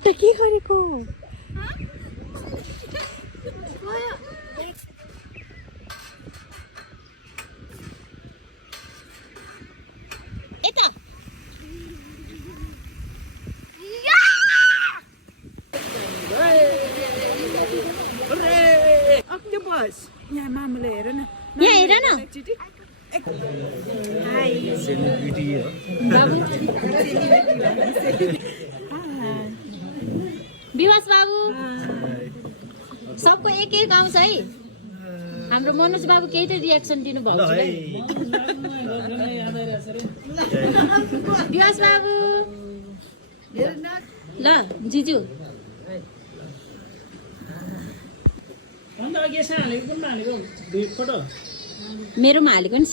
खुट्टा के गरेको यता अक्टोपस यहाँ मामुले हेर न यहाँ हेर न विवास बाबु सबको एक एक आउँछ है हाम्रो मनोज बाबु केही त रियाक्सन दिनु भएको छ विवास बाबु ल जिजु मेरोमा हालेको नि